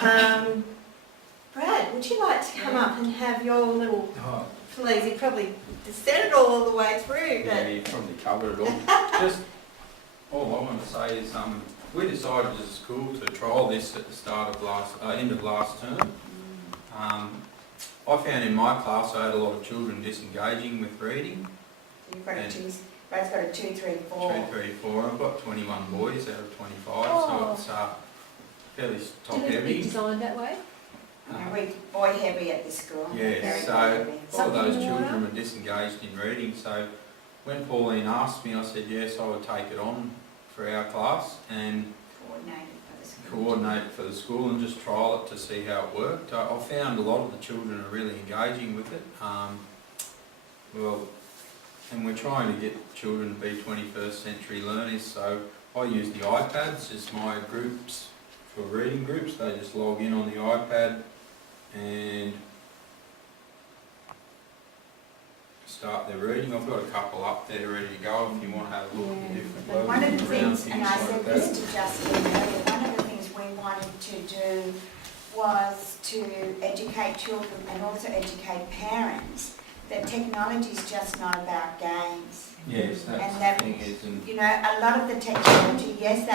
Brad, would you like to come up and have your little please? You probably said it all the way through. But... Yeah, you probably covered it all. Just all I want to say is we decided as a school to trial this at the start of end of last term. I found in my class I had a lot of children disengaging with reading. You've got a two, Brad's got a 2, 3, 4. 2, 3, 4. I've got 21 boys out of 25, so it's fairly top Did it heavy. be designed that way? We're boy heavy at this school. Yeah, Very so boy heavy. all of those children were disengaged in reading. So when Pauline asked me, I said yes, I would take it on for our class and coordinate it for the school and just trial it to see how it worked. I found a lot of the children are really engaging with it. And we're trying to get children to be 21st century learners, so I use the iPads as my groups for reading groups. They just log in on the iPad and start their reading. I've got a couple up there ready to go if you want to have a look at the different levels. One of the around things, and I like said that. this to Justin earlier, one of the things we wanted to do was to educate children and also educate parents that technology is just not about games. Yes, that's And that, the thing is, and you know, a lot of the technology, yes,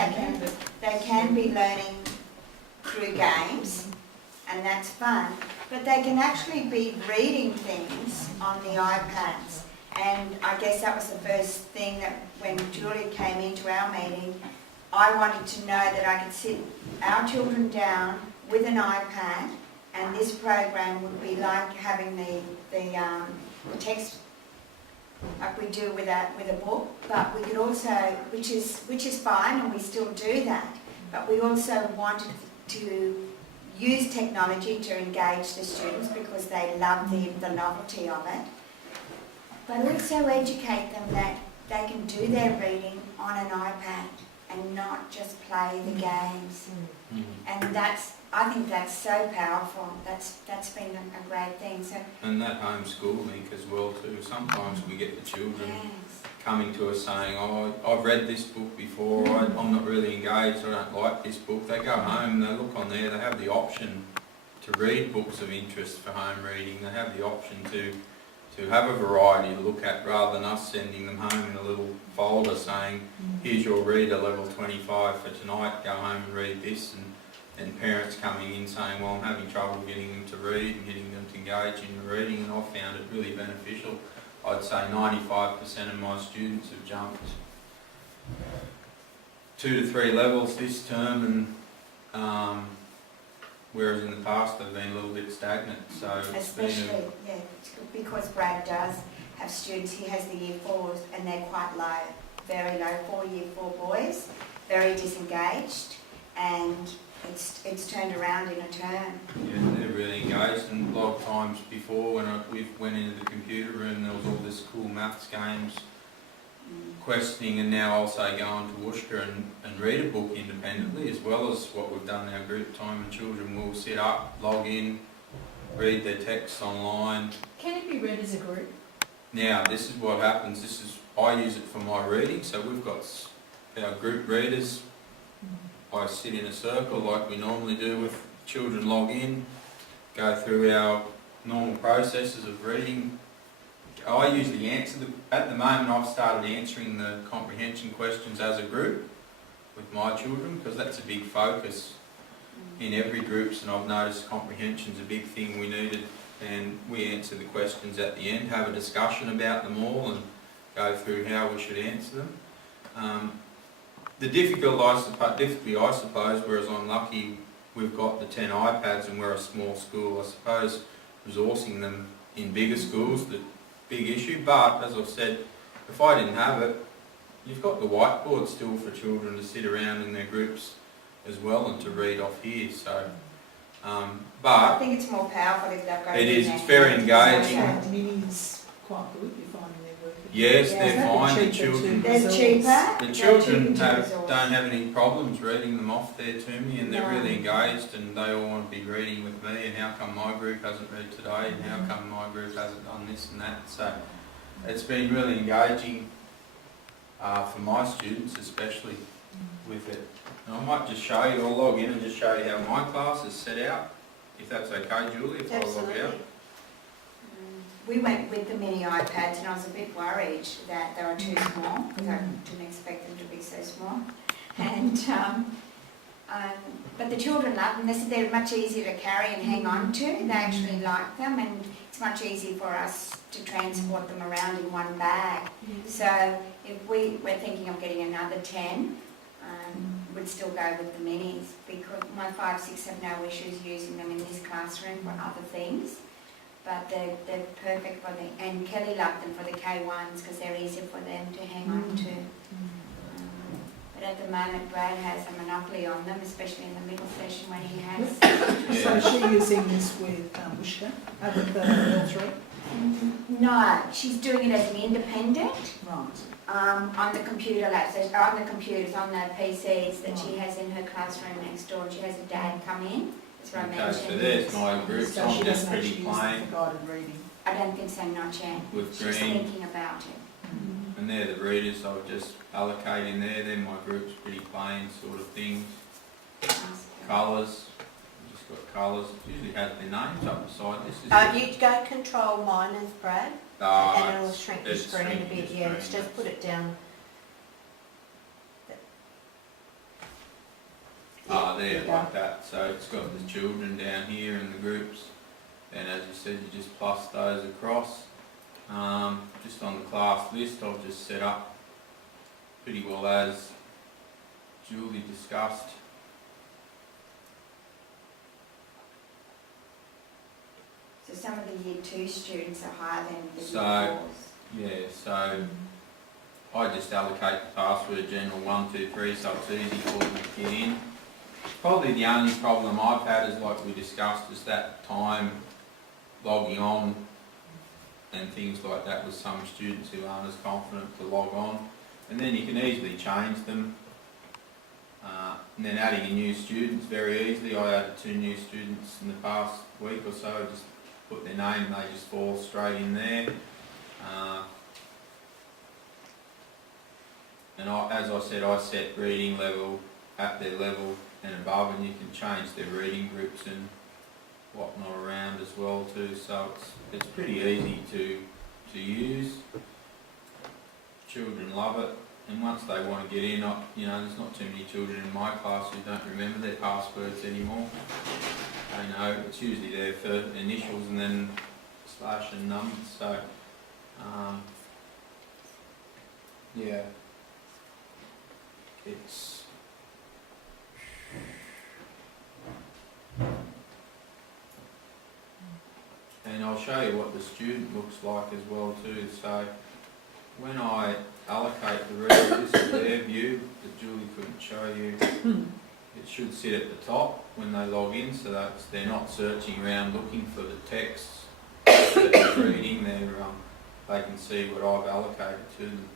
they can be learning through games, and that's fun, but they can actually be reading things on the iPads. And I guess that was the first thing that when Julia came into our meeting, I wanted to know that I could sit our children down with an iPad, and this program would be like having the text like we do with a book, but we could also, which is fine, and we still do that, but we also wanted to use technology to engage the students because they love the novelty of it, but also educate them that they can do their reading on an iPad and not just play the games. And I think that's so powerful. That's been a great thing. So, and that homeschooling as well too. Sometimes we get the children coming to us saying, oh, I've read this book before, I'm not really engaged, I don't like this book. They go home, they look on there, they have the option to read books of interest for home reading. They have the option to have a variety to look at rather than us sending them home in a little folder saying, here's your reader level 25 for tonight, go home and read this. And parents coming in saying, well, I'm having trouble getting them to read and getting them to engage in the reading, and I found it really beneficial. I'd say 95% of my students have jumped 2 to 3 levels this term, and whereas in the past they've been a little bit stagnant. So especially, because Brad does have students, he has the year 4s and they're quite low, very low, year 4 boys, very disengaged, and it's turned around in a term. Yeah, they're really engaged, and a lot of times before when we went into the computer room, there was all this cool maths games, questioning, and now also going to Wushka and read a book independently, as well as what we've done in our group time, and children will sit up, log in, read their texts online. Can it be read as a group? Now, this is what happens. I use it for my reading, so we've got our group readers. I sit in a circle like we normally do with children, log in, go through our normal processes of reading. I usually answer at the moment I've started answering the comprehension questions as a group with my children, because that's a big focus in every group, and I've noticed comprehension's a big thing we needed, and we answer the questions at the end, have a discussion about them all and go through how we should answer them. The difficulty I suppose, whereas I'm lucky we've got the 10 iPads and we're a small school, I suppose resourcing them in bigger schools, the big issue, but as I've said, if I didn't have it, you've got the whiteboard still for children to sit around in their groups as well and to read off here, so but I think it's more powerful if they've got it is, it's very engaging. Minis quite good, you're finding they're working. Yes, Yeah, they're fine, the children. They're cheaper. The children don't have any problems reading them off there to me, and they're really engaged, and they all want to be reading with me, and how come my group hasn't read today, and how come my group hasn't done this and that. So it's been really engaging for my students especially. with it. And I might just show you, I'll log in and just show you how my class is set out, if that's okay, Julie, if I log Absolutely. out. We went with the mini iPads and I was a bit worried that they were too small because I didn't expect them to be so small. And but the children love them. They said they're much easier to carry and hang on to. They actually like them, and it's much easier for us to transport them around in one bag. So if we're thinking of getting another 10, we'd still go with the minis because my 5, 6 have no issues using them in this classroom for other things. But they're perfect for the, and Kelly loved them for the K1s because they're easier for them to hang on to. But at the moment, Brad has a monopoly on them, especially in the middle session when he has. So is she using this with Wushka, with the L3? No, she's doing it as an independent Right. on the computer labs, on the computers, on the PCs that she has in her classroom next door. She has a dad come in. That's what I Okay, mentioned. so there's my group, So I'm she just doesn't pretty actually use plain them for guided reading? I don't think so, not yet. with She's green, thinking about it. and they're the readers, I'll just allocate in there, then my group's pretty plain sort of things. Ask her. Colours, I've just got colours, it usually has their names up beside this. You go control minus Brad, and it'll shrink the it's screen a shrinking bit. the Yeah, it's screen, just put it down. There, like that, so it's got the children down here and the groups, and as you said, you just plus those across. Just on the class list, I've just set up pretty well as Julie discussed. So some of the Year 2 students are higher than the So- Year 4s. Yeah, so I just allocate the password general 1, 2, 3, so it's easy for them to get in. Probably the only problem I've had is, like we discussed, is that time logging on and things like that with some students who aren't as confident to log on. And then you can easily change them. And then adding a new student's very easily. I added 2 new students in the past week or so, just put their name and they just fall straight in there. And as I said, I set reading level at their level and above, and you can change their reading groups and whatnot around as well too. So it's pretty easy to use. Children love it, and once they want to get in, there's not too many children in my class who don't remember their passwords anymore. They know it's usually their first initials and then slash and numbers. So yeah, it's and I'll show you what the student looks like as well too. So when I allocate the readers, this is their view that Julie couldn't show you. It should sit at the top when they log in, so that they're not searching around looking for the text that they're reading. They can see what I've allocated to them.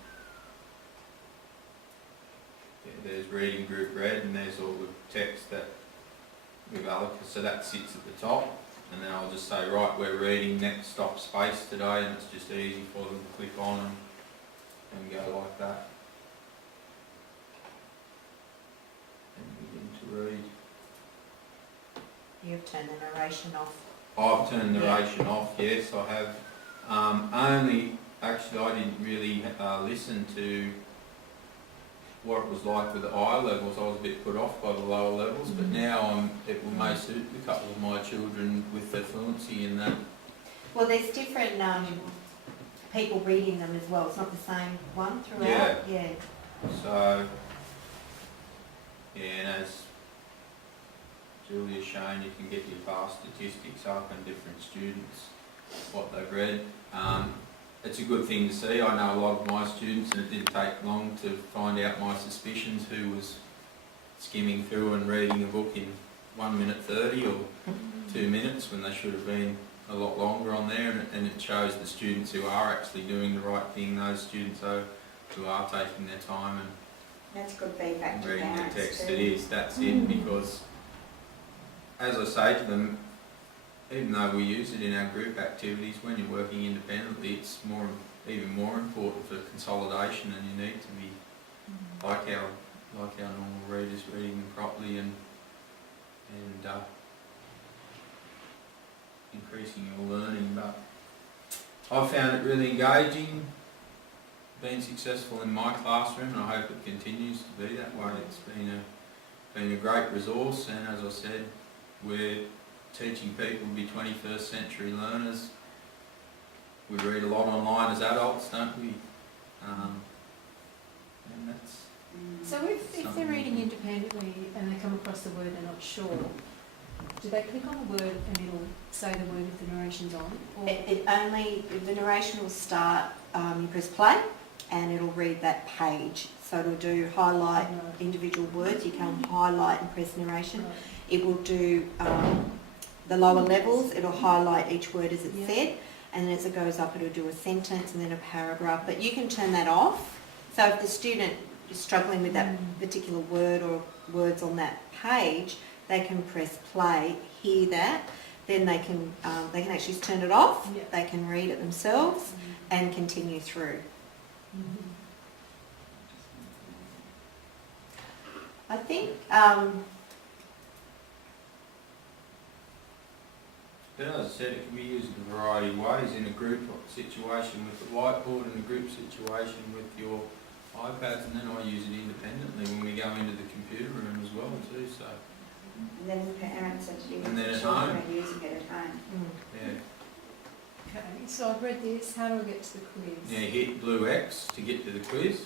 Yeah, there's reading group red, and there's all the text that we've allocated, so that sits at the top. And then I'll just say, right, we're reading next stop space today, and it's just easy for them to click on and go like that. And begin to read. You've turned the narration off. I've turned narration off, yes, I have. Actually I didn't really listen to what it was like with the I levels. I was a bit put off by the lower levels, but now it may suit a couple of my children with their fluency in that. Well, there's different people reading them as well. It's not the same one throughout. Yeah. So, yeah, and as Julia's shown, you can get your past statistics up and different students, what they've read. It's a good thing to see. I know a lot of my students, and it didn't take long to find out my suspicions who was skimming through and reading a book in 1 minute 30 or 2 minutes when they should have been a lot longer on there, and it shows the students who are actually doing the right thing, those students who are taking their time and That's good feedback to reading the parents text. too. It is, that's it, because as I say to them, even though we use it in our group activities, when you're working independently, it's even more important for consolidation, and you need to be, like our like our normal readers, reading them properly and increasing your learning. But I've found it really engaging, been successful in my classroom, and I hope it continues to be that way. It's been a great resource, and as I said, we're teaching people to be 21st century learners. We read a lot online as adults, don't we? And that's So if they're reading independently and they come across the word they're not sure, do they click on the word and it'll say the word if the narration's on? Or The narration will start, you press play and it'll read that page. So it'll do highlight individual words, you can highlight and press narration. Right. It will do the lower levels, it'll highlight each word as it's said, and then as it goes up it'll do a sentence and then a paragraph. But you can turn that off. So if the student is struggling with that particular word or words on that page, they can press play, hear that, then they can actually turn it off, Yeah. they can read it themselves and continue through. I think But as I said, it can be used in a variety of ways, in a group situation with the whiteboard, in a group situation with your iPads, and then I use it independently when we go into the computer room as well too. So And then the parents and And then at children home. are using it at home. yeah, Okay, so I've read this. How do I get to the quiz? now you hit blue X to get to the quiz.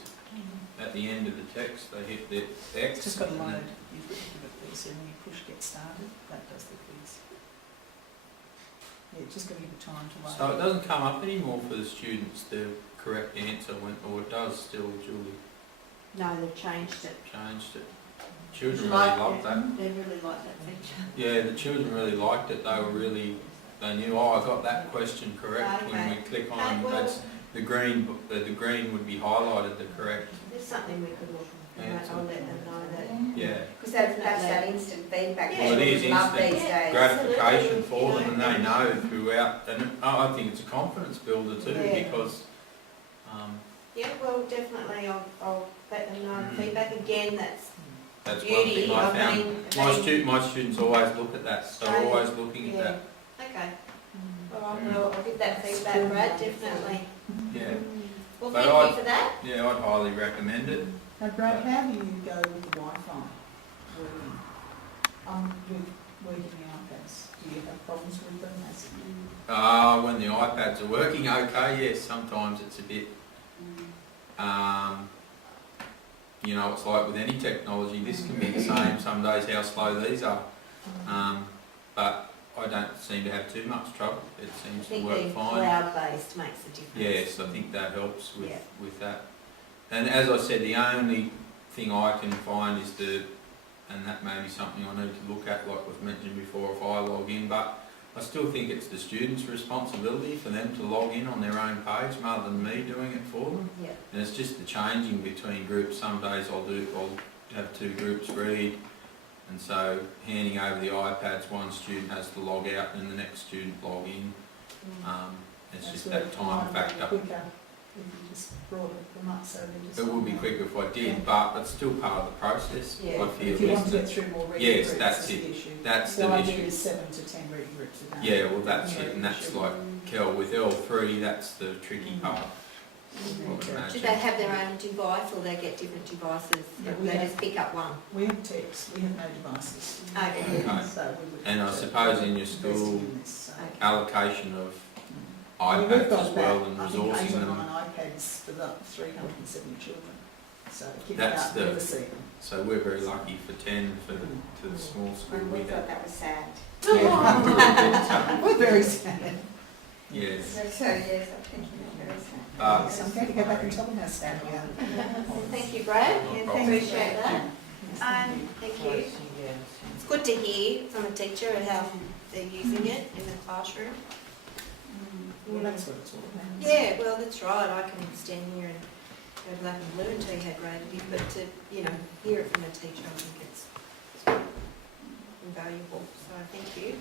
At the end of the text, they hit the X. It's just got to and load. then- You've got to give it there, so when you push get started, that does the quiz. Yeah, just got to give it time to load. So it doesn't come up anymore for the students, the correct answer, or it does still, Julie no, they've changed it. changed it. Children really Like loved that. They really like that feature. Yeah, the children really liked it. They knew, oh, I got that question correct. When we click on, well, that's the green would be highlighted, the correct. There's something we could look at. Answer. I'll let them know that. Yeah, Because that's that instant feedback. Well, it is Children love instant these days. gratification for Absolutely, them, and they know throughout. And I think it's a confidence builder too, Yeah. because Yeah, well, definitely, I'll let them know feedback. Again, that's that's one beauty thing I of found. being. My students always look at that, so they're always looking at Yeah. that. Okay. All right, well, I'll give that feedback, Brad, definitely. Yeah, Well, But thank I- you for that. yeah, I'd highly recommend it. Now, Brad, how do you go with the Wi-Fi working? With working the iPads, do you have problems with them? When the iPads are working okay, yes, sometimes it's a bit, you know, it's like with any technology, this can be the same some days how slow these are. But I don't seem to have too much trouble. It I seems to think work being fine. cloud-based makes a difference. Yes, I think that helps Yeah. with that. And as I said, the only thing I can find is and that may be something I need to look at, like was mentioned before, if I log in, but I still think it's the students' responsibility for them to log in on their own page rather than me doing it for them. Yeah. And it's just the changing between groups. Some days I'll have two groups read, and so handing over the iPads, one student has to log out and the next student log in. It's just that time factor. Quicker if you just brought them up, so they just. It would be quicker if I did, but it's still part of the process. Yeah. I feel If you want to isn't get it? through more reading Yes, groups, that's is it. the issue. That's The the idea issue. is 7 to 10 reading groups a day. Yeah, well that's Yeah, it, and that's issue. like Kel with L3, that's the tricky part. I would Do imagine. they have their own device or they get different devices? Yeah, Or we they have- just pick up one? We have text, we have no devices. Okay. Okay. So we would. And I suppose in your investing school, in this, so. Okay. allocation of I mean, iPads we've got as well about, and I think, 8 resourcing or them. 9 iPads for the 370 children. So kids That's can't the- never see them. So we're very lucky for 10 for the small school And we we thought have. that was sad. Yeah. We're very sad. Yes. So yes, I think it's very sad. So I'm going to go back and tell them how sad we are. Well, thank you, Brad. No Yeah, problem. appreciate that. Thank you. It's good to hear from a teacher how they're using it in the classroom. Well, that's what it's all about. Yeah, well, that's right. I can stand here and go black and blue and tell you how great it is, but to, hear it from a teacher, I think it's invaluable. So thank you.